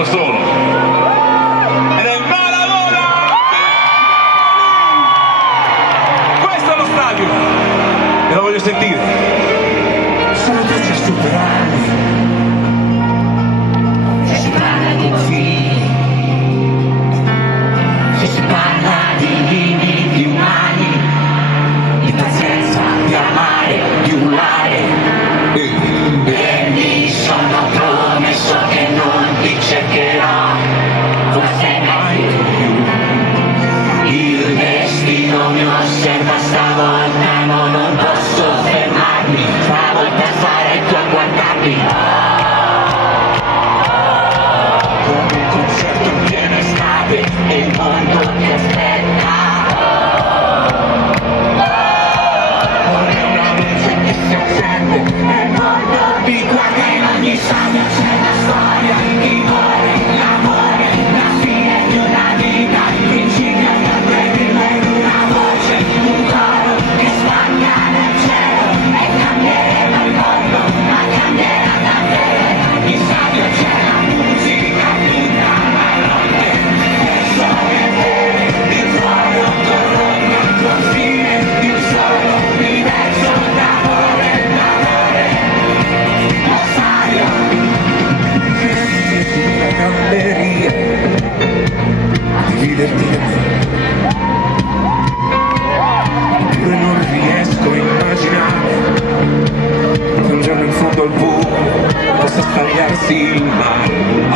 uno solo. Ed è Maradona! Questo è lo stadio! E lo voglio sentire. Sono tutti a superarmi. Se si parla di figli, se si parla di limiti umani, di pazienza, di amare, di urlare. E mi sono promesso che non ti cercherò, forse mai più. Il destino mi osserva stavolta, no, non posso fermarmi, stavolta sarei tu a guardarmi. Come un concerto in piena estate e il mondo ti aspetta. Vorrei una luce che si accende e il mondo ti guarda, in ogni sabbia c'è una storia di cuore, l'amore, la fine di una vita, il principio di un baby, una voce, un coro che spagna nel cielo e cambieremo il mondo, ma cambierà davvero. In ogni sabbia c'è la musica tutta la notte, e storie vere di fuori un corrono, il confine di un solo universo d'amore, d'amore. Lo stadio, una galleria a dividerti da me. Eppure non riesco a immaginare che un giorno in fondo al buio possa stagliarsi il mare.